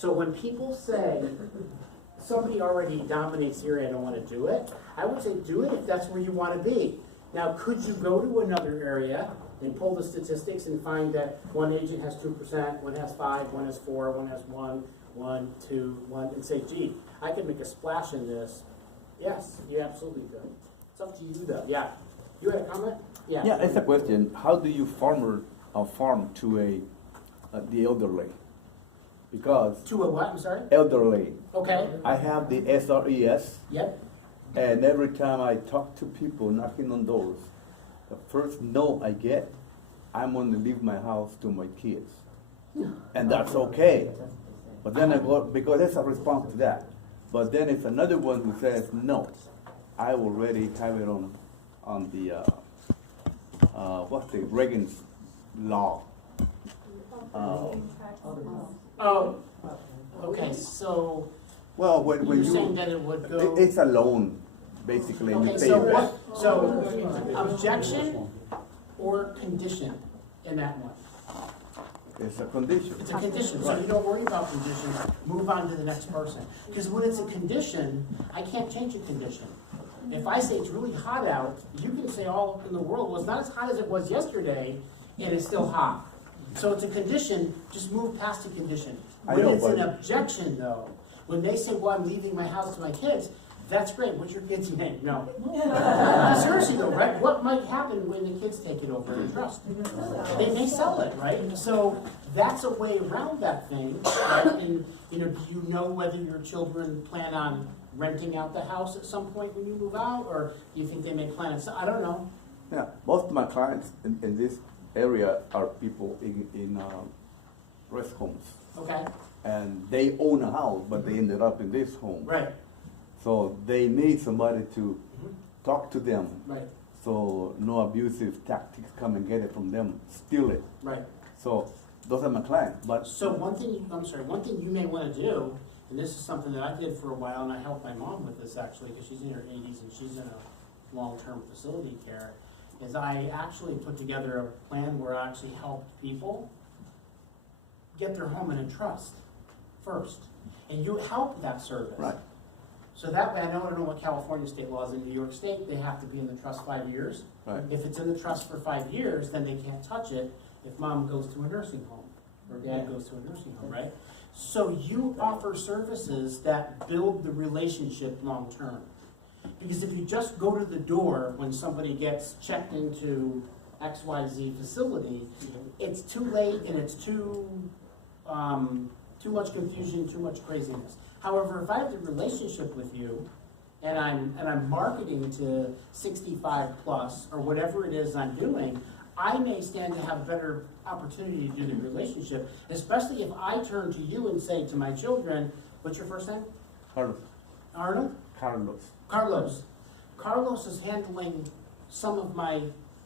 So when people say, somebody already dominates the area, I don't want to do it, I would say do it if that's where you want to be. Now, could you go to another area and pull the statistics and find that one agent has 2%, one has 5, one has 4, one has 1, 1, 2, 1, and say, gee, I could make a splash in this? Yes, you absolutely could. It's up to you though. Yeah. You had a comment? Yeah. Yeah, it's a question. How do you farm to the elderly? Because To a what? I'm sorry? elderly, Okay. I have the SRES, Yep. and every time I talk to people knocking on doors, the first no I get, I'm going to leave my house to my kids, and that's okay. But then I go, because that's a response to that. But then it's another one who says no. I already have it on the what's the Reagan's law. Oh, okay, so Well, when you're you saying that it would go. it's a loan, basically. and you Okay, pay so it back. what, so objection or condition in that one? It's a condition. It's a condition, so you don't worry about conditions, move on to the next person. Because when it's a condition, I can't change a condition. If I say it's really hot out, you can say all in the world, well, it's not as hot as it was yesterday, and it's still hot. So it's a condition, just move past the condition. I When know, it's an but- objection though, when they say, well, I'm leaving my house to my kids, that's great, what's your kid's name? No. Seriously though, right? What might happen when the kids take it over in trust? They may sell it, right? So that's a way around that thing, right? And, do you know whether your children plan on renting out the house at some point when you move out? Or do you think they may plan it? I don't know. Yeah, most of my clients in this area are people in rest homes. Okay, And they own a house, but they ended up in this home. right, So they need somebody to Mhm. talk to them, right, so no abusive tactics come and get it from them, steal it. right. So those are my clients, but So one thing you may want to do, and this is something that I did for a while, and I helped my mom with this actually, because she's in her 80s and she's in a long-term facility care, is I actually put together a plan where I actually helped people get their home in a trust first. And you help that service. right, So that way, I don't know what California state laws in New York State, they have to be in the trust 5 years. right. If it's in the trust for 5 years, then they can't touch it if mom goes to a nursing home or dad goes to a nursing home, right? So you offer services that build the relationship long-term. Because if you just go to the door when somebody gets checked into XYZ facility, it's too late and it's too much confusion, too much craziness. However, if I have the relationship with you and I'm marketing to 65 plus or whatever it is I'm doing, I may stand to have a better opportunity to do the relationship, especially if I turn to you and say to my children, what's your first name? Carlos. Arnold? Carlos. Carlos. Carlos is handling some of my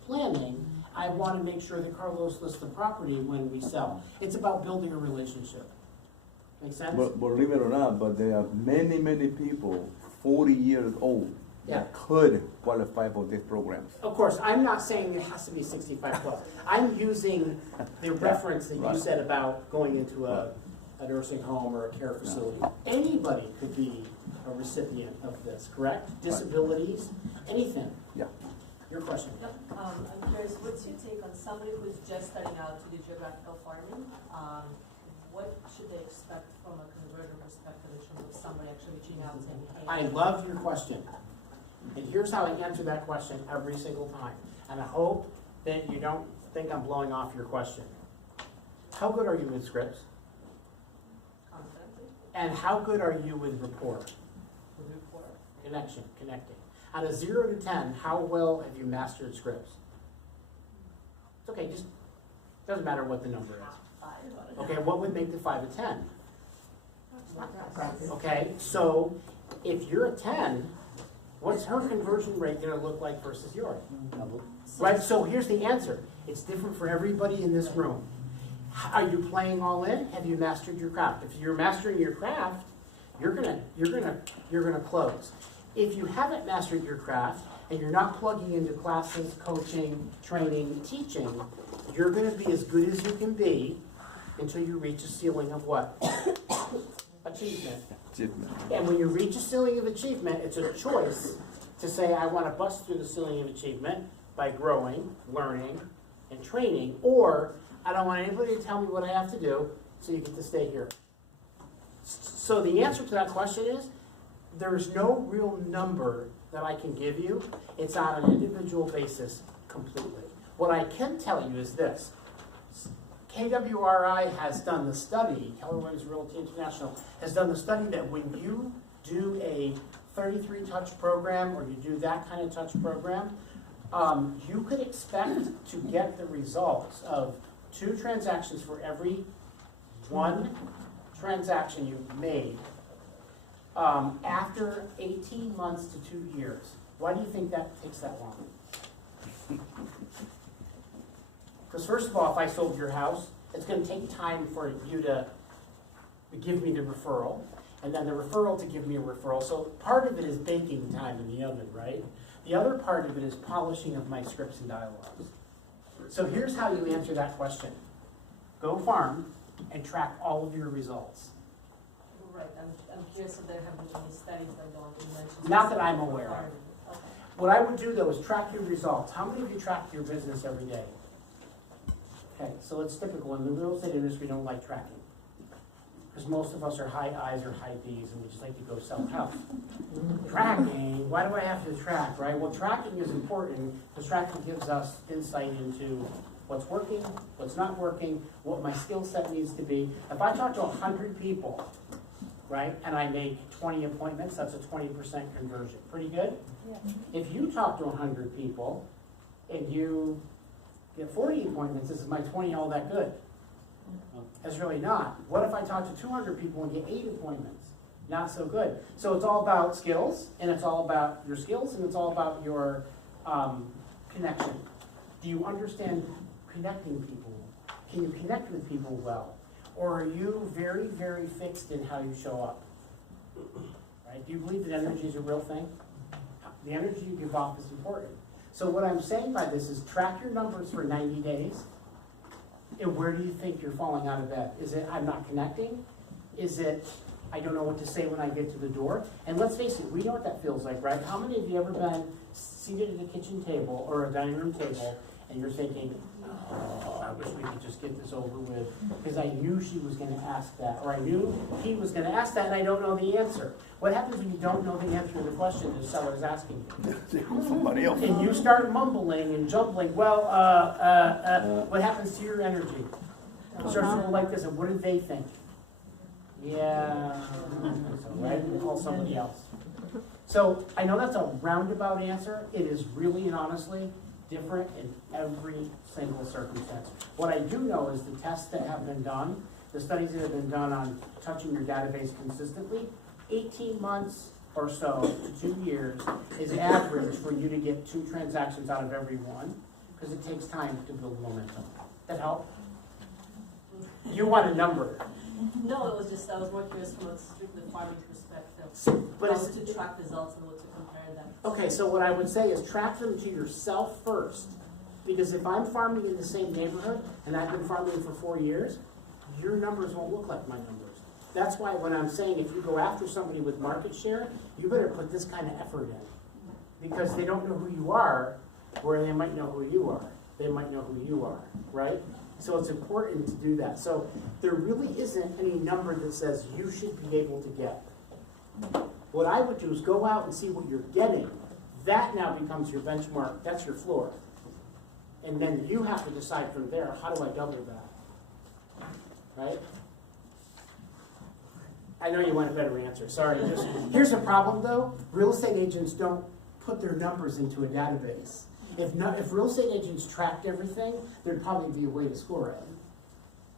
planning. I want to make sure that Carlos lists the property when we sell. It's about building a relationship. Make sense? But believe it or not, but there are many, many people 40 years old Yeah. that could qualify for these programs. Of course, I'm not saying it has to be 65 plus. I'm using the reference that you right. said about going into a nursing home or a care facility. Anybody could be a recipient of this, correct? Disabilities, anything. Yeah. Your question. I'm curious, what's your take on somebody who's just starting out to do geographical farming? What should they expect from a converter perspective in terms of somebody actually reaching out and saying, hey? I love your question. And here's how I answer that question every single time. And I hope that you don't think I'm blowing off your question. How good are you with scripts? Confidently, And how good are you with rapport? with rapport. Connecting. On a 0 to 10, how well have you mastered scripts? It's okay, just doesn't matter what the number is. 5. Okay, what would make the 5 a 10? Practice. Okay, so if you're a 10, what's her conversion rate gonna look like versus yours? Right, so here's the answer. It's different for everybody in this room. Are you playing all in? Have you mastered your craft? If you're mastering your craft, you're gonna close. If you haven't mastered your craft and you're not plugging into classes, coaching, training, teaching, you're gonna be as good as you can be until you reach a ceiling of what? achievement. Achievement. And when you reach a ceiling of achievement, it's a choice to say, I want to bust through the ceiling of achievement by growing, learning, and training, or I don't want anybody to tell me what I have to do, so you get to stay here. So the answer to that question is, there's no real number that I can give you. It's on an individual basis completely. What I can tell you is this. KWRI has done the study, Keller Williams Realty International has done the study that when you do a 33 touch program, or you do that kind of touch program, you could expect to get the results of 2 transactions for every 1 transaction you've made after 18 months to 2 years. Why do you think that takes that long? Because first of all, if I sold your house, it's going to take time for you to give me the referral, and then the referral to give me a referral. So part of it is baking time in the oven, right? The other part of it is polishing of my scripts and dialogues. So here's how you answer that question. Go farm and track all of your results. Right, I'm curious if there have been any studies that don't mention. Not that I'm aware of. farming. Okay. What I would do though is track your results. How many of you track your business every day? Okay, so it's typical. In the real estate industry, we don't like tracking. Because most of us are high I's or high D's, and we just like to go sell a house. Tracking, why do I have to track, right? Well, tracking is important because tracking gives us insight into what's working, what's not working, what my skill set needs to be. If I talk to 100 people, right, and I make 20 appointments, that's a 20% conversion. Pretty good? Yeah. If you talk to 100 people and you get 40 appointments, is my 20 all that good? It's really not. What if I talk to 200 people and get 8 appointments? Not so good. So it's all about skills, and it's all about your skills, and it's all about your connection. Do you understand connecting people? Can you connect with people well? Or are you very, very fixed in how you show up? Right? Do you believe that energy is a real thing? The energy you give off is important. So what I'm saying by this is track your numbers for 90 days. And where do you think you're falling out of bed? Is it I'm not connecting? Is it I don't know what to say when I get to the door? And let's face it, we know what that feels like, right? How many of you ever been seated at a kitchen table or a dining room table and you're thinking, oh, I wish we could just get this over with because I knew she was going to ask that, or I knew he was going to ask that and I don't know the answer. What happens when you don't know the answer to the question the seller is asking you? Somebody else. And you start mumbling and jumbling, well, what happens to your energy? It starts to go like this, and what do they think? Yeah, right? And call somebody else. So I know that's a roundabout answer. It is really and honestly different in every single circumstance. What I do know is the tests that have been done, the studies that have been done on touching your database consistently, 18 months or so to 2 years is average for you to get 2 transactions out of every one, because it takes time to build momentum. That help? You want a number. No, it was just, I was more curious from a strictly farming perspective. But How it's, to track results and what to compare them. okay, so what I would say is track them to yourself first. Because if I'm farming in the same neighborhood, and I've been farming for 4 years, your numbers won't look like my numbers. That's why when I'm saying if you go after somebody with market share, you better put this kind of effort in. Because they don't know who you are, where they might know who you are. They might know who you are, right? So it's important to do that. So there really isn't any number that says you should be able to get. What I would do is go out and see what you're getting. That now becomes your benchmark. That's your floor. And then you have to decide from there, how do I double that? Right? I know you want a better answer. Sorry. Here's a problem, though. Real estate agents don't put their numbers into a database. If real estate agents tracked everything, there'd probably be a way to score it.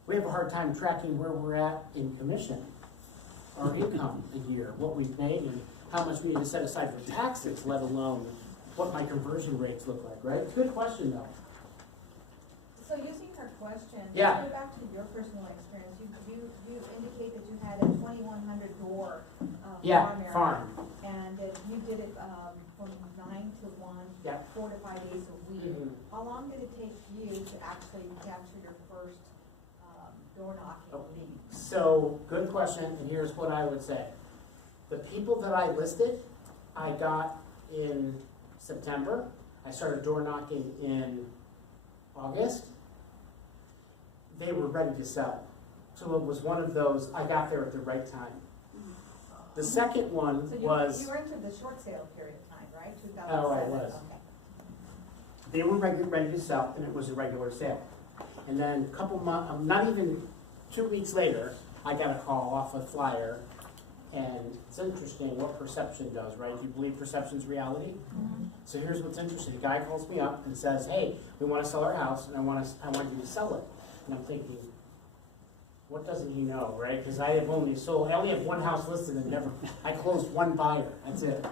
We have a hard time tracking where we're at in commission, our income a year, what we've made, and how much we need to set aside for taxes, let alone what my conversion rates look like, right? It's a good question, though. So using her question, Yeah. let's go back to your personal experience. You indicate that you had a 2,100 door farm area. Farm. And that you did it from 9 to 1, Yeah. 4 to 5 days a week. Mhm. How long did it take you to actually capture your first door knocking lead? So, good question, and here's what I would say. The people that I listed, I got in September. I started door knocking in August. They were ready to sell. So it was one of those, I got there at the right time. The second one So was, you were into the short sale period of time, right? 2007? Oh, I was. Okay. they were ready to sell, and it was a regular sale. And then a couple months, not even 2 weeks later, I got a call off a flyer. And it's interesting what perception does, right? Do you believe perception's reality? So here's what's interesting. The guy calls me up and says, hey, we want to sell our house, and I want you to sell it. And I'm thinking, what doesn't he know, right? Because I only have one house listed, and I closed one buyer. That's it.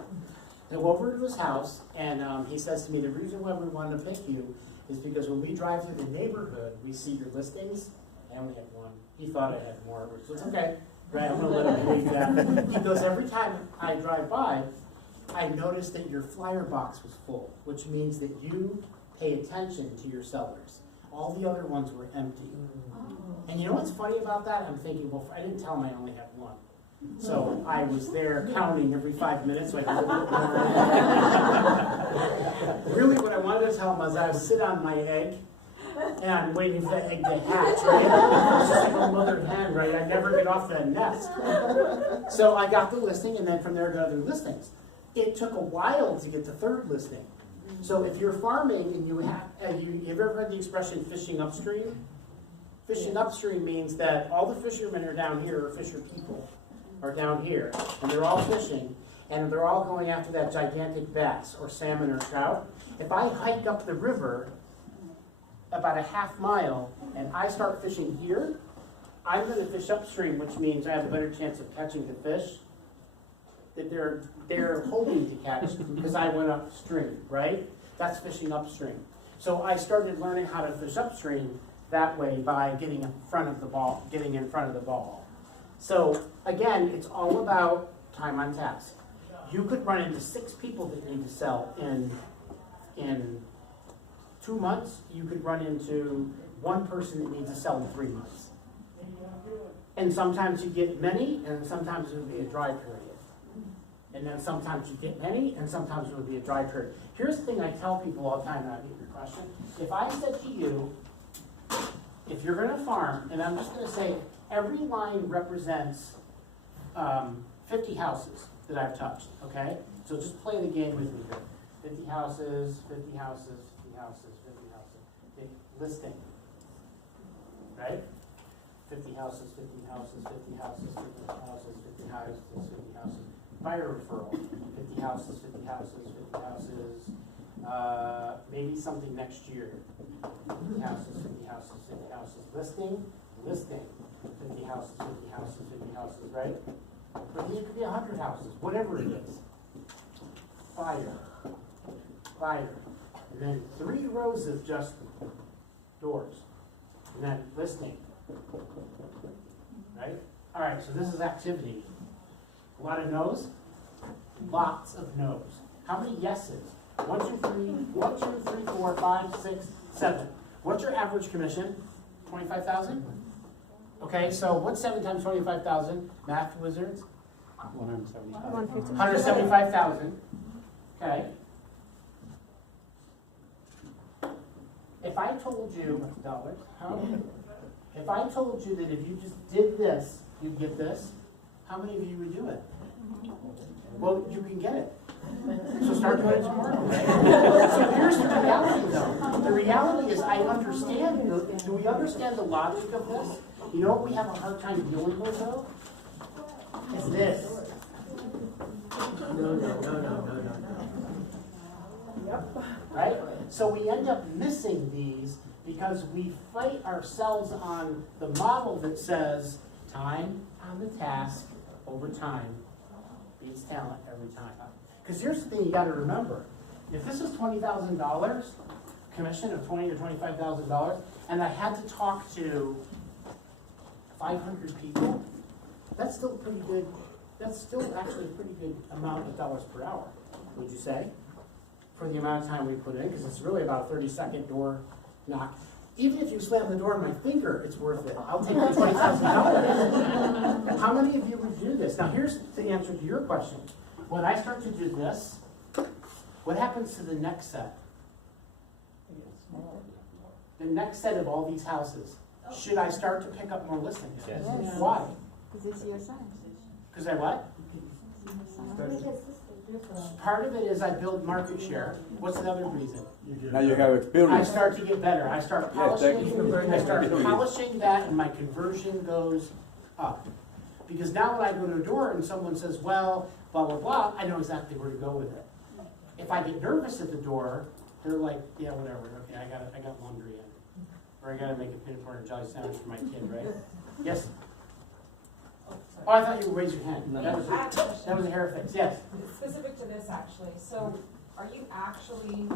I go over to his house, and he says to me, the reason why we wanted to pick you is because when we drive through the neighborhood, we see your listings. I only have one. He thought I had more, which was okay. Right, I'm gonna let him believe that. He goes, every time I drive by, I notice that your flyer box was full, which means that you pay attention to your sellers. All the other ones were empty. And you know what's funny about that? I'm thinking, well, I didn't tell him I only had one. So I was there counting every 5 minutes so I could look at more. Really what I wanted to tell him was I would sit on my egg and I'm waiting for that egg to hatch, right? It's just like a mother hen, right? I never get off that nest. So I got the listing, and then from there I got other listings. It took a while to get the third listing. So if you're farming and you have you ever heard the expression fishing upstream? Fishing upstream means that all the fishermen are down here, or fisher people are down here, and they're all fishing, and they're all going after that gigantic bass or salmon or trout. If I hike up the river about a half mile and I start fishing here, I'm going to fish upstream, which means I have a better chance of catching the fish that they're hoping to catch because I went upstream, right? That's fishing upstream. So I started learning how to fish upstream that way by getting in front of the ball, So again, it's all about time on task. You could run into 6 people that need to sell in 2 months. You could run into 1 person that needs to sell in 3 months. And sometimes you get many, and sometimes it would be a dry period. And then sometimes you get many, and sometimes it would be a dry period. Here's the thing I tell people all the time, and I get your question. If I said to you, if you're going to farm, and I'm just going to say every line represents 50 houses that I've touched, okay? So just play the game with me here. 50 houses, 50 houses, 50 houses, 50 houses. Okay, listing, right? 50 houses, 50 houses, 50 houses, 50 houses, 50 houses, 50 houses. Buyer referral, 50 houses, 50 houses, 50 houses. Maybe something next year. 50 houses, 50 houses, 50 houses. Listing, 50 houses, 50 houses, 50 houses, right? But these could be 100 houses, whatever it is. Buyer. And then 3 rows of just doors. And then listing. Right? All right, so this is activity. A lot of no's? Lots of no's. How many yeses? 1, 2, 3, 4, 5, 6, 7. What's your average commission? 25,000? Okay, so what's 7 times 25,000? Math wizards? 175. 175,000. Okay. If I told you dollars, if I told you that if you just did this, you'd get this, how many of you would do it? Well, you can get it. So start doing it tomorrow, right? So here's the reality, though. The reality is I understand. Do we understand the logic of this? You know what we have a hard time dealing with, though? Is this. No. Yep. Right? So we end up missing these because we fight ourselves on the model that says time on the task over time beats talent every time. Because here's the thing you got to remember. If this is $20,000, commission of $20,000 to $25,000, and I had to talk to 500 people, that's still pretty good. That's still actually a pretty good amount of dollars per hour, would you say? For the amount of time we put in, because it's really about a 30-second door knock. even if you slam the door on my finger, it's worth it. I'll take the $20,000. How many of you would do this? Now, here's the answer to your question. When I start to do this, what happens to the next set? The next set of all these houses. Should I start to pick up more listings? Yes. Yes. Why? Because it's your sign. Because I what? Part of it is I build market share. What's the other reason? Now you have I experience. start to get better. I start Yes, polishing, polishing that, and my conversion goes up. Because now when I go to a door and someone says, well, blah, blah, blah, I know exactly where to go with it. If I get nervous at the door, they're like, yeah, whatever, okay, I got laundry in. Or I gotta make a peanut butter and jelly sandwich for my kid, right? Yes? Oh, I thought you would raise your hand. No. That was I have a question. a hair fix, yes. Specific to this, actually, so are you actually,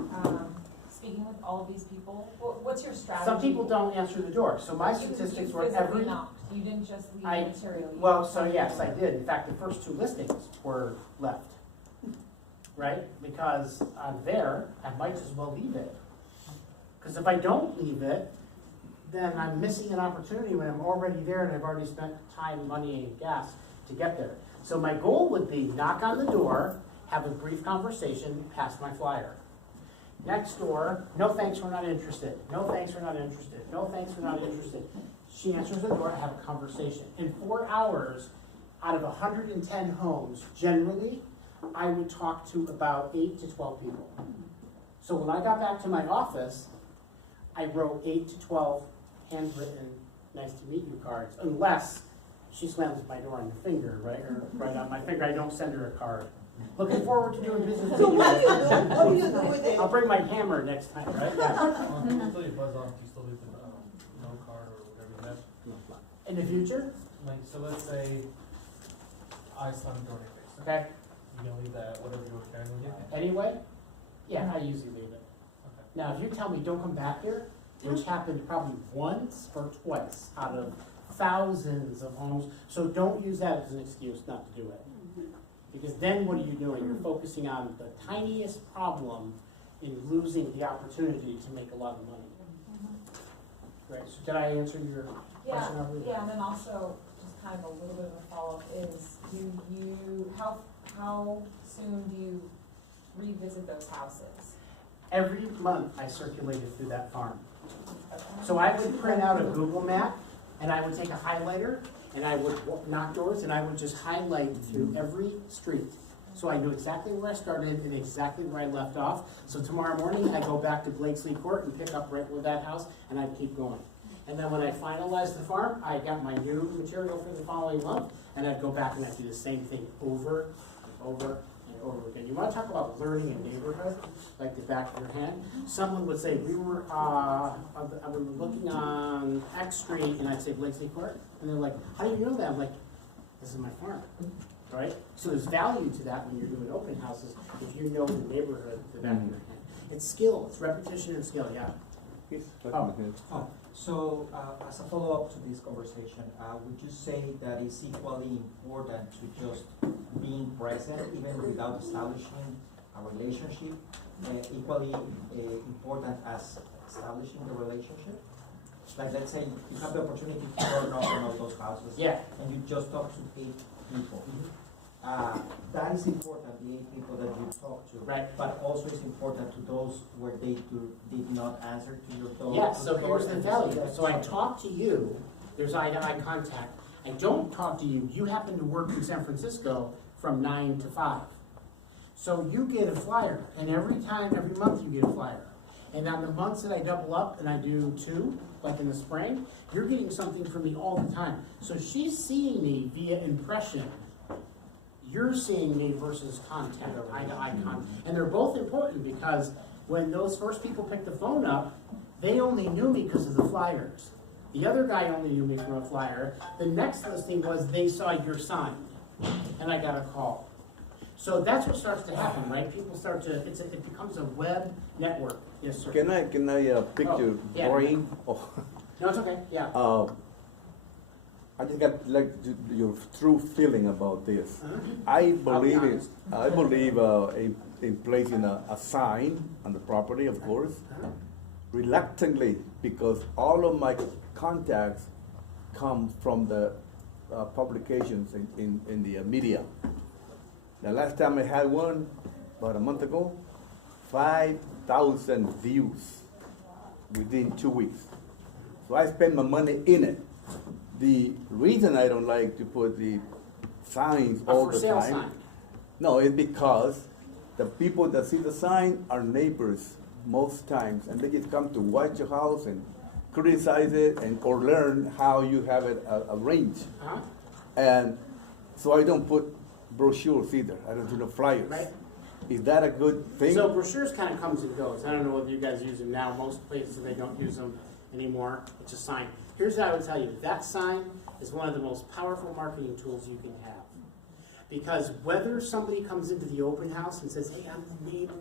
speaking with all of these people? What's your strategy? Some people don't answer the door, so my You statistics were physically every, knocked. You didn't just leave I- material. You well, so knocked. yes, I did. In fact, the first 2 listings were left. Right? Because I'm there, I might as well leave it. Because if I don't leave it, then I'm missing an opportunity when I'm already there and I've already spent time, money, and gas to get there. So my goal would be knock on the door, have a brief conversation, pass my flyer. Next door, no thanks, we're not interested. No thanks, we're not interested. No thanks, we're not interested. She answers the door, I have a conversation. In 4 hours, out of 110 homes, generally, I would talk to about 8 to 12 people. So when I got back to my office, I wrote 8 to 12 handwritten, nice to meet you cards, unless she slams my door on the finger, right, or right on my finger, I don't send her a card. Looking forward to doing business with you. What do you do with it? I'll bring my hammer next time, right? Yeah. Until you buzz off, you still leave the no card or whatever you have. In the future, Like, so let's say I slam the door in your face. okay, You gonna leave that whatever you were carrying with you? anyway, yeah, I usually leave it. Okay. Now, if you tell me don't come back here, which happened probably once or twice out of thousands of homes, so don't use that as an excuse not to do it. Because then what are you doing? You're focusing on the tiniest problem in losing the opportunity to make a lot of money. Right, so did I answer your question over there? Yeah, and then also, just kind of a little bit of a follow-up is, how soon do you revisit those houses? Every month I circulated through that farm. So I would print out a Google map, and I would take a highlighter, and I would knock doors, and I would just highlight through every street. So I knew exactly where I started and exactly where I left off. So tomorrow morning, I go back to Blakesley Court and pick up right with that house, and I keep going. And then when I finalized the farm, I got my new material for the following month, and I'd go back and I'd do the same thing over and over and over again. You want to talk about learning a neighborhood, like the back of your hand? Someone would say, we were looking on X Street, and I'd say Blakesley Court, and they're like, how do you know that? I'm like, this is my farm, right? So there's value to that when you're doing open houses, if you know the neighborhood, the back of your hand. It's skill, it's repetition and skill, yeah. Yes, Oh. So, as a follow-up to this conversation, would you say that it's equally important to just being present, even without establishing a relationship, equally important as establishing the relationship? Like, let's say you have the opportunity to go knock on all those houses, Yeah. and you just talk to 8 people. That is important, the 8 people that you talk to. Right. But also it's important to those where they did not answer to your door. Yeah, so to your here's door, the and value. you see So I that- talk to you, there's eye-to-eye contact. I don't talk to you, you happen to work in San Francisco from 9 to 5. So you get a flyer, and every month you get a flyer. And on the months that I double up and I do 2, like in the spring, you're getting something from me all the time. So she's seeing me via impression. You're seeing me versus contact, eye-to-eye contact. And they're both important because when those first people picked the phone up, they only knew me because of the flyers. The other guy only knew me from a flyer. The next listing was they saw your sign, and I got a call. So that's what starts to happen, right? People start to, it becomes a web network. Yes, sir. Can I pick Oh, your yeah. brain? Oh. No, it's okay, yeah. I just got like your true feeling about this. I believe it. I believe in placing a sign on the property, of course, reluctantly, because all of my contacts come from the publications in the media. The last time I had one, about a month ago, 5,000 views within 2 weeks. So I spend my money in it. The reason I don't like to put the signs all For the sale time. sign. No, it's because the people that see the sign are neighbors most times, and they just come to watch your house and criticize it or learn how you have it arranged. Huh? And so I don't put brochures either. I don't do the flyers. Right. Is that a good thing? So brochures kind of comes and goes. I don't know whether you guys use them now. Most places they don't use them anymore. It's a sign. Here's what I would tell you. That sign is one of the most powerful marketing tools you can have. Because whether somebody comes into the open house and says, hey, I'm the neighbor,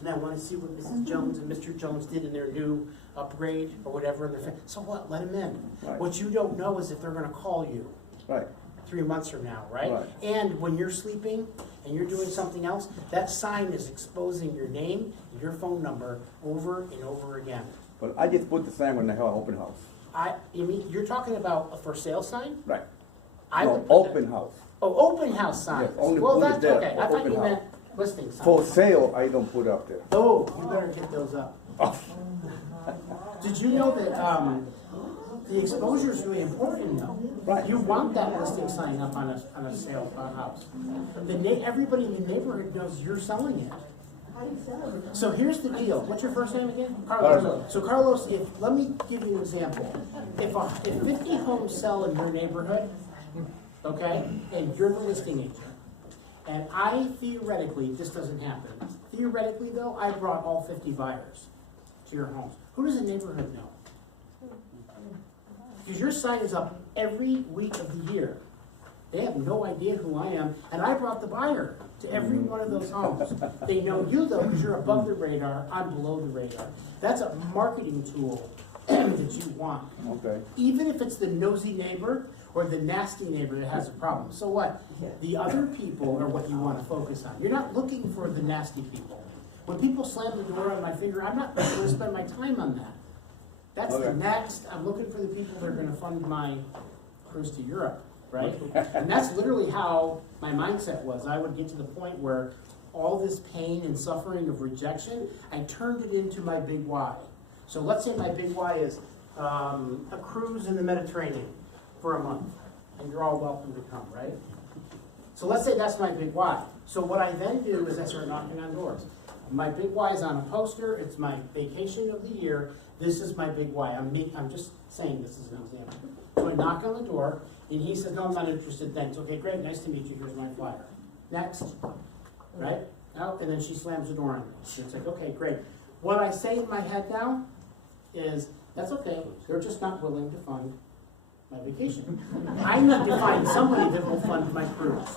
and I want to see what Mrs. Jones and Mr. Jones did in their new upgrade or whatever, in their so what? Let them in. Right. What you don't know is if they're going to call you Right. 3 months from now, right? Right. And when you're sleeping and you're doing something else, that sign is exposing your name and your phone number over and over again. But I just put the sign when I have an open house. You mean, you're talking about a for sale sign? Right. I No, would put open that- house. Oh, open house signs. Yes, only Well, put it that's there, okay. I thought open you house. meant listing signs. For sale, I don't put up there. Oh, you better get those up. Did you know that the exposure is really important though? Right. You want that listing sign up on a sale house. Everybody in the neighborhood knows you're selling it. So here's the deal. What's your first name again? Carlos. Carlos. So Carlos, let me give you an example. If 50 homes sell in your neighborhood, okay, and you're the listing agent, and I theoretically, this doesn't happen. Theoretically though, I brought all 50 buyers to your homes. Who does the neighborhood know? Because your sign is up every week of the year. They have no idea who I am, and I brought the buyer to every one of those homes. They know you though, because you're above the radar, I'm below the radar. That's a marketing tool that you want. Okay. Even if it's the nosy neighbor or the nasty neighbor that has a problem. So what? The other people are what you want to focus on. You're not looking for the nasty people. When people slam the door on my finger, I'm not going to spend my time on that. That's the Okay. next. I'm looking for the people that are going to fund my cruise to Europe, right? And that's literally how my mindset was. I would get to the point where all this pain and suffering of rejection, I turned it into my big why. So let's say my big why is a cruise in the Mediterranean for a month, and you're all welcome to come, right? So let's say that's my big why. So what I then do is I start knocking on doors. My big why is on a poster. It's my vacation of the year. This is my big why. I'm just saying this as an example. So I knock on the door, and he says, no, I'm not interested. Thanks. Okay, great. Nice to meet you. Here's my flyer. Next. Right? Oh, and then she slams the door on me. It's like, okay, great. What I say in my head now is, that's okay. They're just not willing to fund my vacation. I need to find somebody that will fund my cruise.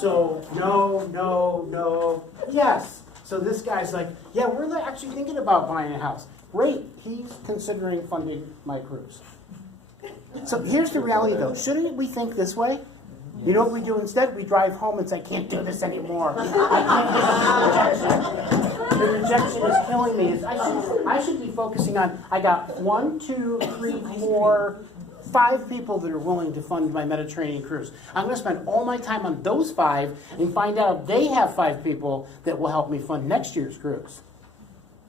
So, no, yes. So this guy's like, yeah, we're actually thinking about buying a house. Great, he's considering funding my cruise. So here's the reality though, shouldn't we think this way? You know what we do instead? We drive home and say, I can't do this anymore. I can't do this. The rejection is killing me. I should be focusing on, I got 1, 2, 3, 4, 5 people that are willing to fund my Mediterranean cruise. I'm going to spend all my time on those 5 and find out if they have 5 people that will help me fund next year's cruise.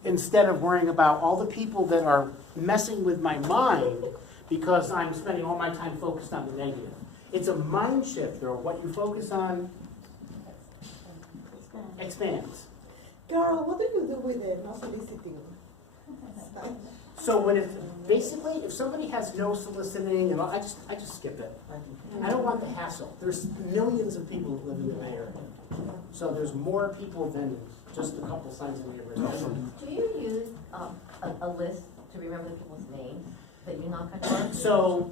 Instead of worrying about all the people that are messing with my mind because I'm spending all my time focused on the negative. It's a mind shift, or what you focus on expands. Carol, what do you do with the no soliciting? So when it's basically, if somebody has no soliciting, and I just skip it. I don't want the hassle. There's millions of people who live in the Bay Area, so there's more people than just a couple signs in the neighborhood. Do you use a list to remember the people's names that you knock on doors? So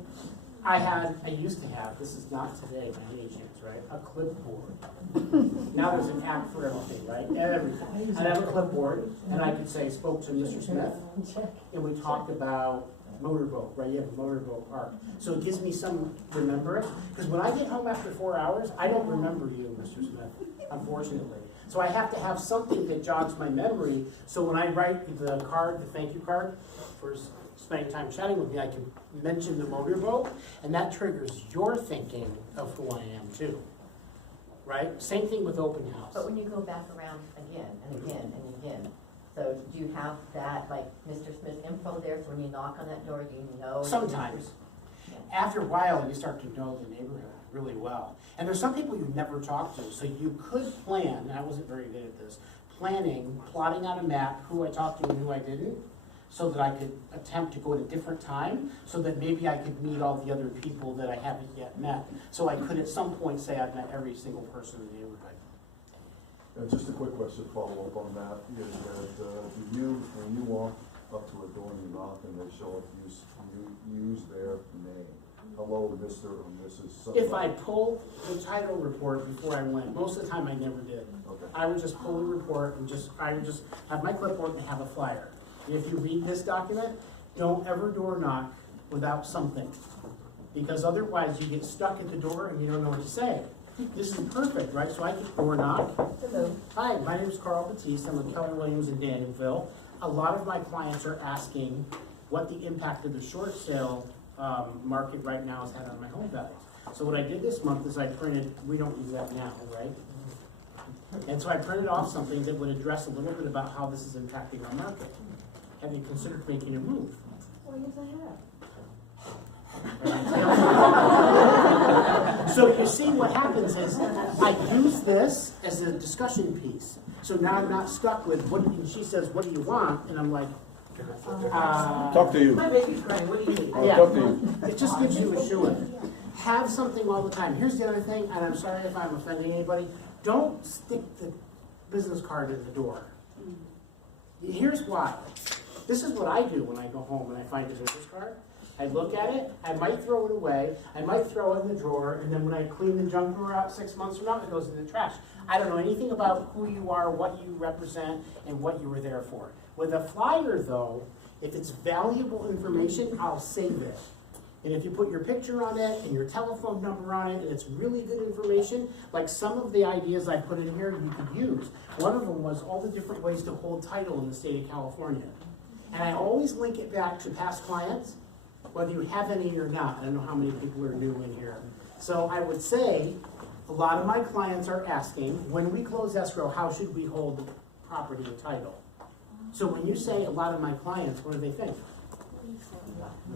I used to have, this is not today by any chance, right? A clipboard. Now there's an app for everything, right? Everything. I'd have a clipboard, and I could say, spoke to Mr. Smith, and we talked about motorboat, right? You have a motorboat park. So it gives me some remembrance, because when I get home after 4 hours, I don't remember you, Mr. Smith, unfortunately. So I have to have something that jogs my memory, so when I write the card, the thank you card, for spending time chatting with me, I can mention the motorboat, and that triggers your thinking of who I am too. Right? Same thing with open house. But when you go back around again and again and again, so do you have that, like, Mr. Smith's info there, so when you knock on that door, you know? Sometimes. After a while, you start to know the neighborhood really well. And there's some people you never talk to, so you could plan, and I wasn't very good at this, plotting on a map who I talked to and who I didn't, so that I could attempt to go at a different time, so that maybe I could meet all the other people that I haven't yet met. So I could at some point say I've met every single person in the neighborhood. Just a quick question to follow up on that, is that, do you, when you walk up to a door and you knock and they show up, you use their name? Hello, Mr. or Mrs. somebody? If I pull the title report before I went, most of the time I never did. Okay. I would just pull the report and I would just have my clipboard and have a flyer. If you read this document, don't ever door knock without something, because otherwise you get stuck at the door and you don't know what to say. This is perfect, right? So I can door knock. Hello. Hi, my name is Carl Batiste. I'm with Keller Williams in Danielville. A lot of my clients are asking what the impact of the short sale market right now has had on my home values. So what I did this month is I printed, we don't use that now, right? And so I printed off something that would address a little bit about how this is impacting our market. Have you considered making a move? Well, yes, I have. So you see what happens is I use this as a discussion piece. So now I'm not stuck with what, and she says, what do you want? And I'm like, Talk to you. My baby's crying, what do you need? yeah. Talk to you. It just gives you a shoe-in. Have something all the time. Here's the other thing, and I'm sorry if I'm offending anybody. Don't stick the business card in the door. Here's why. This is what I do when I go home and I find a business card. I look at it, I might throw it away, I might throw it in the drawer, and then when I clean the junk drawer out 6 months from now, it goes in the trash. I don't know anything about who you are, what you represent, and what you were there for. With a flyer, though, if it's valuable information, I'll save it. And if you put your picture on it and your telephone number on it, and it's really good information, like some of the ideas I put in here you could use. One of them was all the different ways to hold title in the state of California. And I always link it back to past clients, whether you have any or not. I don't know how many people are new in here. So I would say a lot of my clients are asking, when we close escrow, how should we hold property and title? So when you say a lot of my clients, what do they think?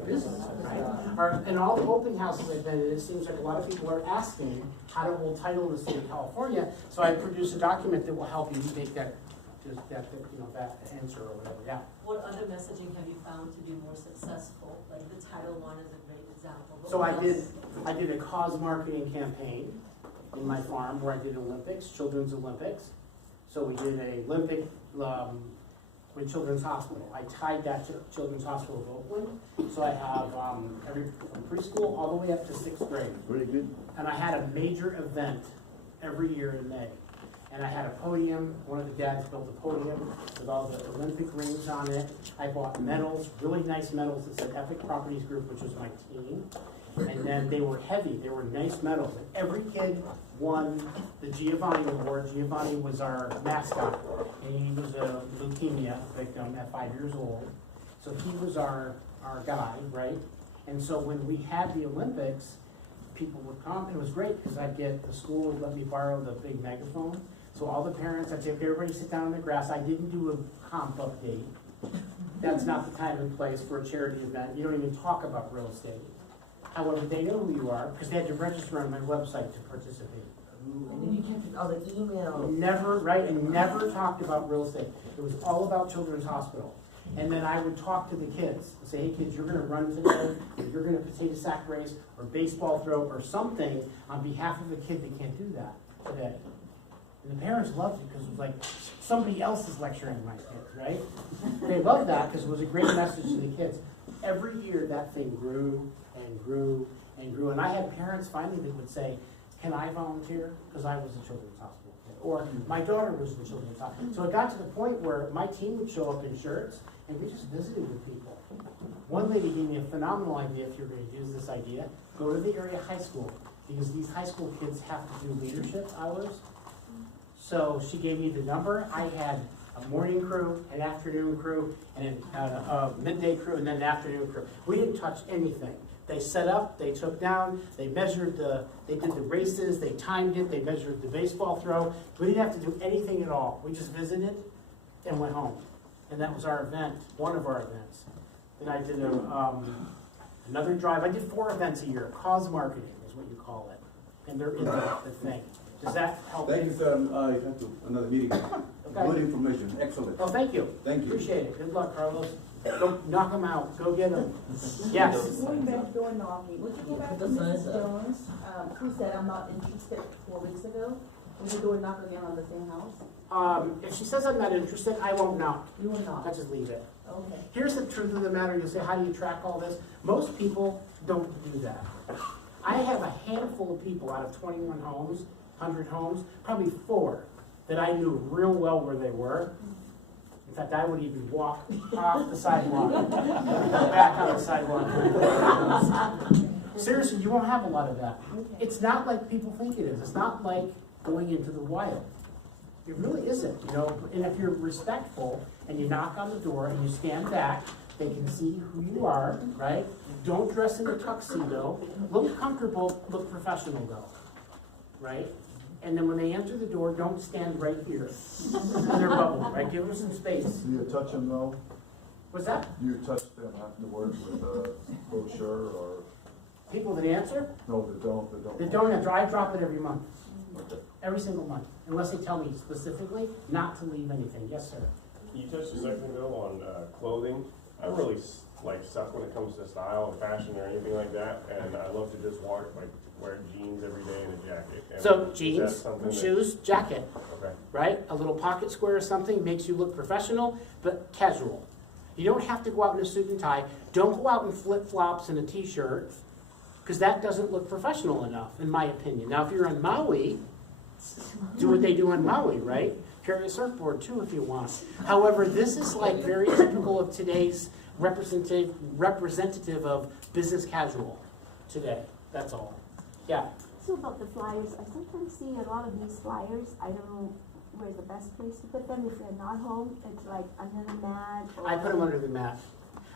Business, right? And all the open houses I've been in, it seems like a lot of people are asking how to hold title in the state of California. So I produce a document that will help you make that answer or whatever. Yeah. What other messaging have you found to be more successful? Like the Title I is a great example. But So what I else? did a cause marketing campaign in my farm where I did Olympics, Children's Olympics. So we did a Olympic with Children's Hospital. I tied that to Children's Hospital of Oakland. So I have from preschool all the way up to 6th grade. Very good. And I had a major event every year in May. And I had a podium, one of the dads built a podium with all the Olympic rings on it. I bought medals, really nice medals that said Epic Properties Group, which was my team. And then they were heavy, they were nice medals. And every kid won the Giovanni Award. Giovanni was our mascot. And he was a leukemia victim at 5 years old. So he was our guy, right? And so when we had the Olympics, people would come, and it was great because the school would let me borrow the big megaphone. So all the parents, I'd say, okay, everybody sit down on the grass. I didn't do a comp update. That's not the time and place for a charity event. You don't even talk about real estate. However, they know who you are because they had to register on my website to participate. And then you kept all the emails. Never, right, and never talked about real estate. It was all about Children's Hospital. And then I would talk to the kids and say, hey kids, you're gonna run today, or you're gonna potato sack race, or baseball throw, or something on behalf of a kid that can't do that today. And the parents loved it because it was like somebody else is lecturing my kids, right? They loved that because it was a great message to the kids. Every year that thing grew and grew and grew. And I had parents finally that would say, can I volunteer? Because I was a Children's Hospital kid. Or my daughter was in Children's Hospital. So it got to the point where my team would show up in shirts and we just visited with people. One lady gave me a phenomenal idea if you're gonna use this idea. Go to the area high school, because these high school kids have to do leadership hours. So she gave me the number. I had a morning crew, an afternoon crew, and a midday crew, and then an afternoon crew. We didn't touch anything. They set up, they took down, they measured they did the races, they timed it, they measured the baseball throw. We didn't have to do anything at all. We just visited and went home. And that was our event, one of our events. Then I did another drive. I did 4 events a year. Cause marketing is what you call it. And they're in the thing. Does that help? Thank you, sir. I have another meeting. Okay. Good information, excellent. Oh, thank you. Thank you. Appreciate it. Good luck, Carlos. Go knock them out. Go get them. Yes. Going back to door knocking, would you go back to Mrs. Jones, who said I'm not interested 4 weeks ago? Would you do a knock again on the same house? If she says I'm not interested, I won't knock. You will not. I'll just leave it. Okay. Here's the truth of the matter. You'll say, how do you track all this? Most people don't do that. I have a handful of people out of 21 homes, 100 homes, probably 4 that I knew real well where they were. In fact, I would even walk off the sidewalk, back on the sidewalk. Seriously, you won't have a lot of that. It's not like people think it is. It's not like going into the wild. It really isn't, you know. And if you're respectful and you knock on the door and you stand back, they can see who you are, right? Don't dress in a tuxedo. Look comfortable, look professional though, right? And then when they enter the door, don't stand right here in their bubble, right? Give them some space. Do you touch them though? What's that? Do you touch them afterwards with a brochure or? People that answer, No, they don't. they don't answer. I drop it every month, Okay. every single month, unless they tell me specifically not to leave anything. Yes, sir. You touched a second ago on clothing. I really like stuff when it comes to style and fashion or anything like that, and I love to just wear jeans every day and a jacket. And So is jeans, that something that- shoes, jacket, Okay. right? A little pocket square or something makes you look professional, but casual. You don't have to go out in a suit and tie. Don't go out in flip-flops and a t-shirt, because that doesn't look professional enough, in my opinion. Now, if you're on Maui, do what they do on Maui, right? Carry a surfboard too if you want. However, this is like very typical of today's representative of business casual today. That's all. Yeah. So about the flyers, I sometimes see a lot of these flyers, I don't know where's the best place to put them. If they're not home, it's like under the mat. Or I put them under the mat.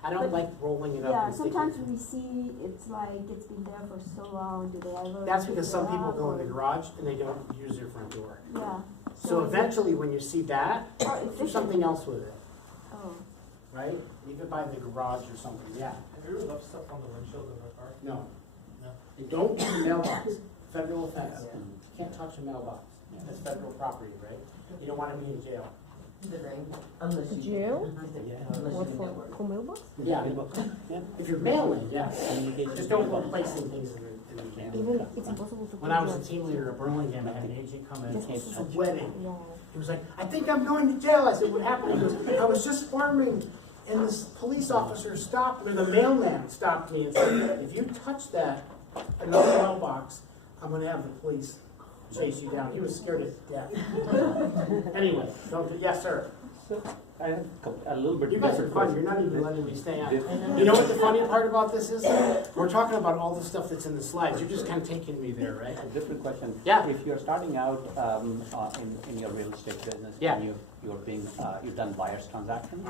I don't like rolling it up. yeah, and sticking sometimes it. we see it's like it's been there for so long. Do they ever? That's because some pick it people up, go in the or- garage and they don't use their front door. Yeah. So is it- eventually, when you see that, or do efficient. something else with it, Oh. right? Leave it by the garage or something. Yeah. Have you ever left stuff on the windshield in the car? No. No. And don't do the mailbox. Federal offense. Can't touch a mailbox. That's federal property, right? You don't want to be in jail. The ring, unless you. Jail? Yeah. Unless you can network. Yeah. If you're mailing, yes. Just don't go placing things in the can. Even it's impossible to. When I was a team leader at Burlingame, I had an agent come in, Just sweating. Yeah. He was like, I think I'm going to jail. I said, what happened? He goes, I was just farming, and this police officer stopped me, the mailman stopped me and said, if you touch that, another mailbox, I'm going to have the police chase you down. He was scared to death. Anyway, don't do, yes, sir. I have a little bit. You guys are fun. You're not even letting me stay on. You know what the funny part about this is? We're talking about all the stuff that's in the slides. You're just kind of taking me there, right? A different question. Yeah. If you're starting out in your real estate business, Yeah. and you've done buyer's transactions,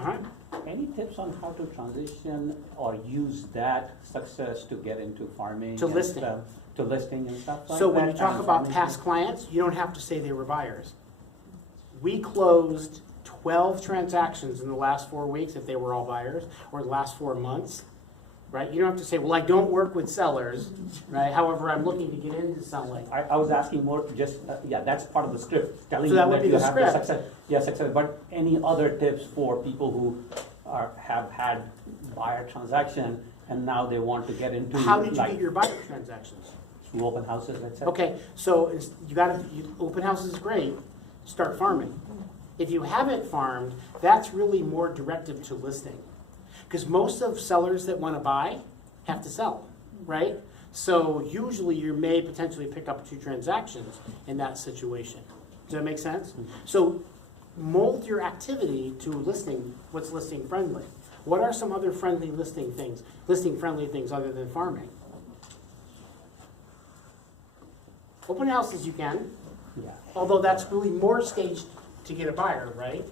any tips on how to transition or use that success to get into farming? To and listing. stuff, to listing and stuff like that? So when you talk and about farming? past clients, you don't have to say they were buyers. We closed 12 transactions in the last 4 weeks if they were all buyers, or the last 4 months, right? You don't have to say, well, I don't work with sellers, right? However, I'm looking to get into selling. I was asking more just, that's part of the script, telling So that them would that be you the have the script. success. Yeah, success, but any other tips for people who have had buyer transaction and now they want to get into How did you like get your buyer transactions? through open houses, let's say? Okay, so open house is great, start farming. If you haven't farmed, that's really more directive to listing. Because most of sellers that want to buy have to sell, right? So usually you may potentially pick up 2 transactions in that situation. Does that make sense? So mold your activity to listing, what's listing friendly. What are some other listing friendly things other than farming? Open houses you can, Yeah. although that's really more staged to get a buyer, right?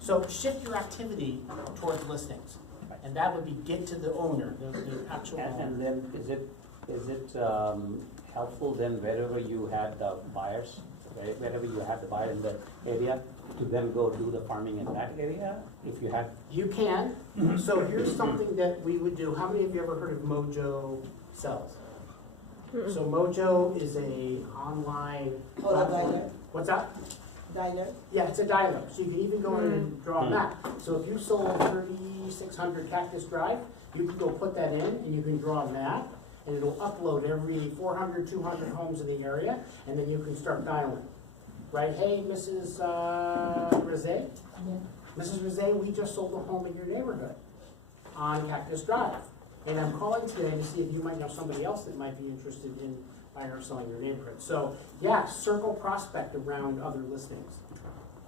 So shift your activity towards listings, and that would be get to the owner, the actual And owner. then is it helpful then wherever you had the buyers, wherever you had the buyer in the area, to then go do the farming in that area? If you had, You can. So here's something that we would do. How many of you ever heard of Mojo Sells? So Mojo is a online platform. What's that? Diner? Yeah, it's a dialer. So you can even go in and draw a map. So if you sold 3600 Cactus Drive, you can go put that in and you can draw a map, and it'll upload every 400, 200 homes in the area, and then you can start dialing. Right? Hey, Mrs. Rosé? Mrs. Rosé, we just sold a home in your neighborhood on Cactus Drive. And I'm calling today to see if you might know somebody else that might be interested in buying or selling your neighborhood. So, yeah, circle prospect around other listings,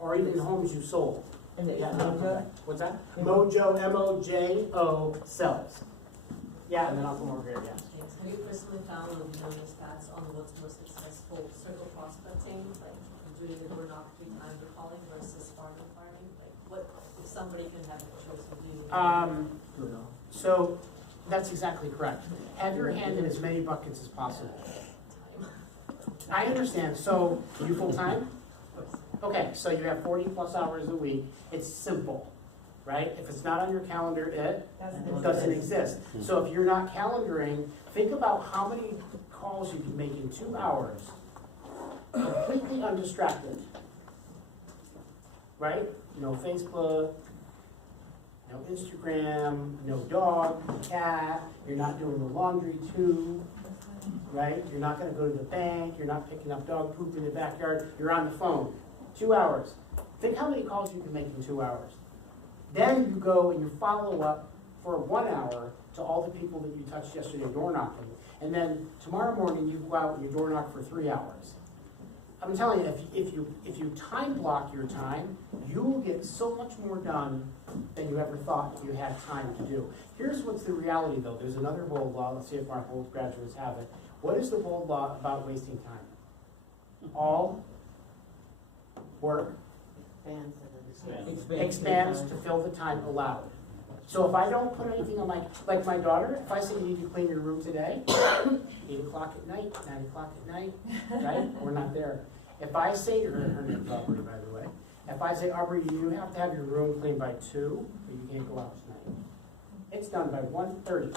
or even homes you sold. And it's Yeah, Mojo? what's that? Mojo, M-O-J-O, sells. Yeah, and then I'll come over here, yes. Yes. Have you personally found, with knowing the stats on what's more successful, circle prospecting, like doing the door knock 3 times or calling versus farming? Like, what, if somebody can have a choice of being? So, that's exactly correct. Have your hand in as many buckets as possible. I understand. So, you full-time? Okay, so you have 40 plus hours a week. It's simple, right? If it's not on your calendar, it doesn't exist. So if you're not calendaring, think about how many calls you can make in 2 hours, completely undistracted. Right? No Facebook, no Instagram, no dog, no cat, you're not doing the laundry too, right? You're not gonna go to the bank, you're not picking up dog poop in the backyard, you're on the phone. 2 hours. Think how many calls you can make in 2 hours. Then you go and you follow up for 1 hour to all the people that you touched yesterday door knocking. And then tomorrow morning you go out and you door knock for 3 hours. I'm telling you, if you time block your time, you will get so much more done than you ever thought you had time to do. Here's what's the reality though. There's another bold law. Let's see if our bold graduates have it. What is the bold law about wasting time? All work expands to fill the time allowed. So if I don't put anything on like my daughter, if I say you need to clean your room today, 8 o'clock at night, 9 o'clock at night, right? We're not there. If I say to her name's Aubrey, by the way, if I say, Aubrey, you have to have your room cleaned by 2, but you can't go out tonight. It's done by 1:30,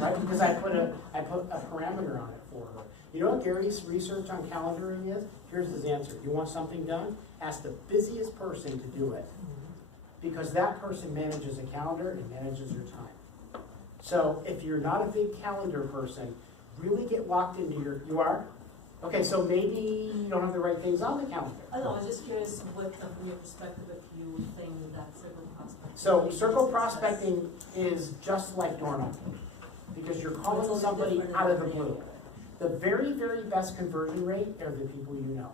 right? Because I put a parameter on it for her. You know what Gary's research on calendaring is? Here's his answer. You want something done? Ask the busiest person to do it. Because that person manages a calendar and manages your time. So if you're not a big calendar person, really get locked into you are? Okay, so maybe you don't have the right things on the calendar. I don't know, I was just curious what, from your perspective, if you think that circle prospecting. So circle prospecting is just like door knocking, because you're calling somebody out of the blue. The very, very best conversion rate are the people you know,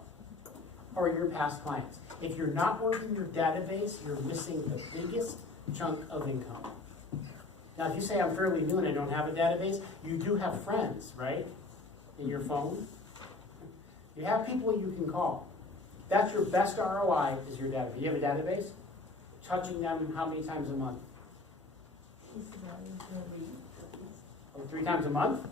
or your past clients. If you're not working your database, you're missing the biggest chunk of income. Now, if you say I'm fairly new and I don't have a database, you do have friends, right? In your phone. You have people you can call. That's your best ROI is your database. You have a database? Touching them how many times a month? 3 times a month?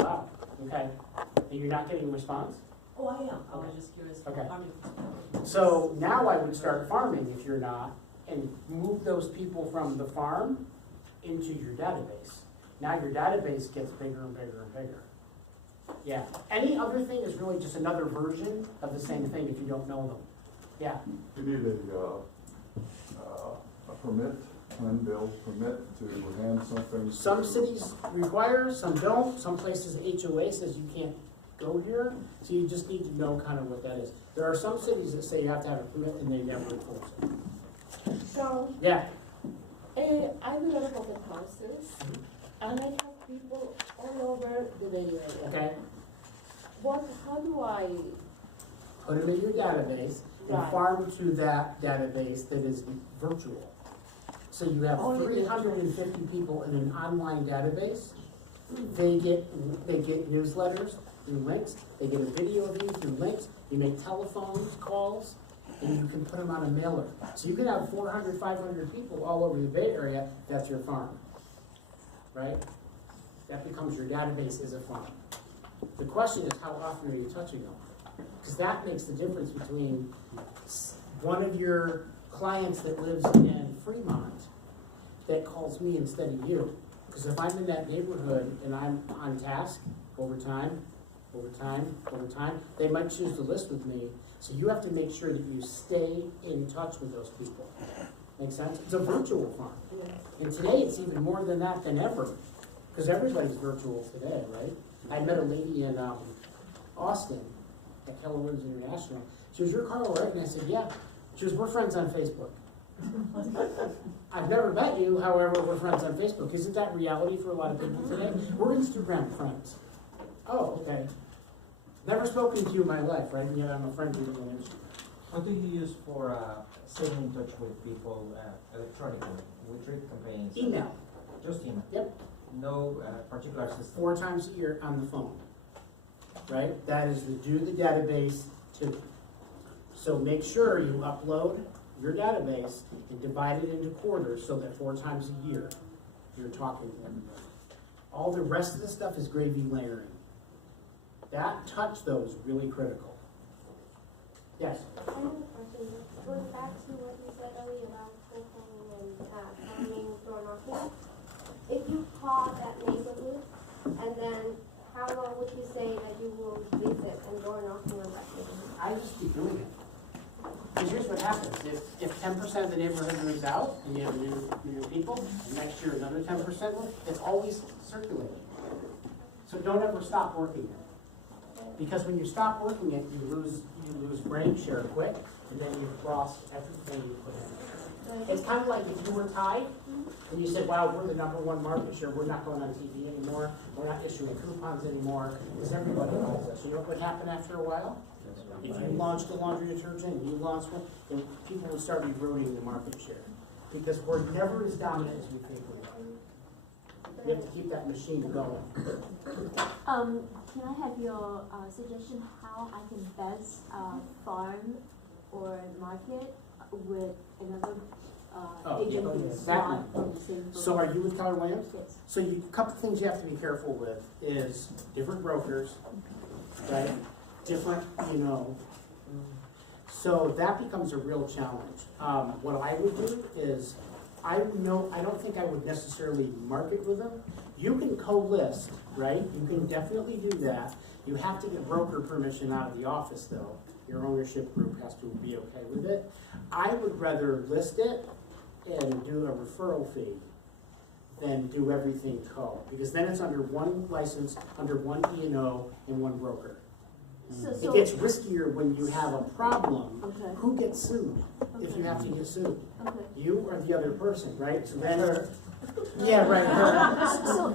Wow, okay. And you're not getting a response? Oh, I am. I was just curious from Okay. farming perspective. So now I would start farming if you're not, and move those people from the farm into your database. Now your database gets bigger and bigger and bigger. Yeah. Any other thing is really just another version of the same thing if you don't know them. Yeah. You need a permit, plan bill permit to hand something. Some cities require, some don't. Some places HOA says you can't go here. So you just need to know kind of what that is. There are some cities that say you have to have a permit and they never enforce it. So, Yeah. I develop open houses, and I have people all over the Bay Area. Okay. How do I? Put them in your database and Right. farm to that database that is virtual. So you have Only the 350 people in an online database. They get newsletters through links. They get a video of you through links. You make telephone calls, and you can put them on a mailer. So you can have 400, 500 people all over the Bay Area. That's your farm, right? That becomes your database as a farm. The question is, how often are you touching them? Because that makes the difference between one of your clients that lives in Fremont that calls me instead of you. Because if I'm in that neighborhood and I'm on task over time, they might choose to list with me. So you have to make sure that you stay in touch with those people. Make sense? It's a virtual farm. And today it's even more than that than ever. Because everybody's virtual today, right? I met a lady in Austin at Keller Williams International. She was, "You're Carl, right?" And I said, "Yeah." She was, "We're friends on Facebook." I've never met you, however, we're friends on Facebook. Isn't that reality for a lot of people today? We're Instagram friends. Oh, okay. Never spoken to you in my life, right? And yet I'm a friend of yours on Instagram. What do you use for staying in touch with people electronically, with trade campaigns? Email. Just email? Yep. No particular system? 4 times a year on the phone, right? That is the database too. So make sure you upload your database and divide it into quarters so that 4 times a year you're talking to everybody. All the rest of the stuff is gravy layering. That touch though is really critical. Yes? I have a question. Going back to what you said earlier about cold calling and farming, door knocking. If you call that neighborhood, and then how long would you say that you will visit and door knocking on that neighborhood? I just keep doing it. Because here's what happens. If 10% of the neighborhood moves out and you have new people, and next year another 10% will, it's always circulating. So don't ever stop working it. Because when you stop working it, you lose brain share quick, and then you've lost everything you put in. It's kind of like if you were tied, and you said, "Wow, we're the #1 market share, we're not going on TV anymore, we're not issuing coupons anymore," because everybody knows us. You know what would happen after a while? If you launched a laundry detergent, you launched one, then people will start eroding the market share. Because we're never as dominant as we think we are. We have to keep that machine going. Can I have your suggestion how I can best farm or market with another agent who's not from the same? So are you with Keller Williams? Yes. So a couple things you have to be careful with is different brokers, right? Different, so that becomes a real challenge. What I would do is, I don't think I would necessarily market with them. You can co-list, right? You can definitely do that. You have to get broker permission out of the office though. Your ownership group has to be okay with it. I would rather list it and do a referral fee than do everything co. Because then it's under one license, under one E&O, and one broker. It gets riskier when you have a problem. Okay. Who gets sued if you have to get sued? Okay. You or the other person, right? So then, yeah, right. So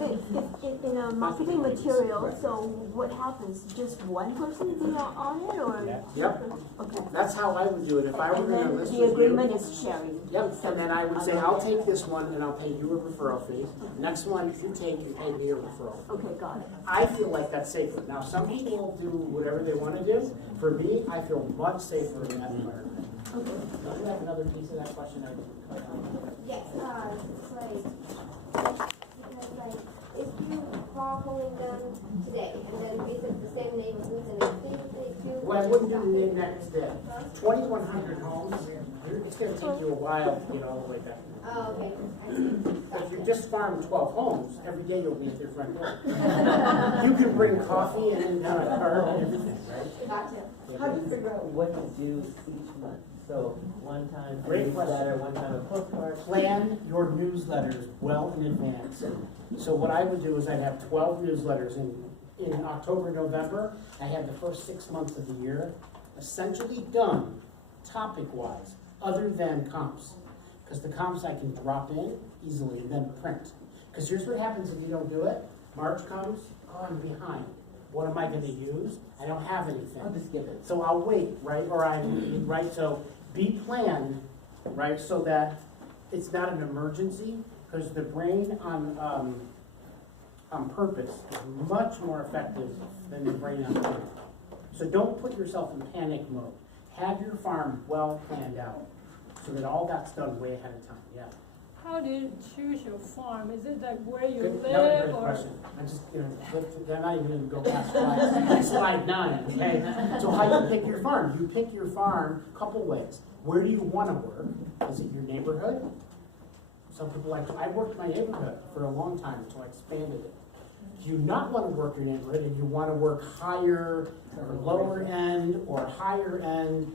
in a marketing material, so what happens? Just one person be on it, or? Yep. Okay. That's how I would do it if I were And going to then list the with agreement you. is sharing. Yep, and then I would say, "I'll take this one and I'll pay you a referral fee. Next one, if you take, you pay me a referral." Okay, got it. I feel like that's safer. Now, some people do whatever they want to do. For me, I feel much safer in that environment. Okay. Do you have another piece of that question? Yes, it's because if you call calling them today and then visit the same neighborhoods and the things they do. Well, I wouldn't do the next day. 2,100 homes, it's gonna take you a while to get all the way back. Oh, okay, I see. If you just farm 12 homes, every day you'll be at your front door. You can bring coffee and a cart and everything, right? Gotcha. How do you figure out what to do each month? So one time a Great newsletter, question. one time a postcard. Plan your newsletters well in advance. So what I would do is I'd have 12 newsletters in October, November. I had the first 6 months of the year essentially done topic-wise, other than comps. Because the comps I can drop in easily and then print. Because here's what happens if you don't do it. March comes, oh, I'm behind. What am I going to use? I don't have anything. I'll just skip it. So I'll wait, right? Or right? So be planned, right? So that it's not an emergency, because the brain on purpose is much more effective than the brain on panic. So don't put yourself in panic mode. Have your farm well planned out, so that all that's done way ahead of time, yeah. How do you choose your farm? Is it like where you Good, live another great or? question. I just, they're not even gonna go past slide 9, okay? So how you pick your farm? You pick your farm a couple ways. Where do you wanna work? Is it your neighborhood? Some people like, I worked my neighborhood for a long time until I expanded it. Do you not wanna work your neighborhood and you wanna work higher or lower end or higher end?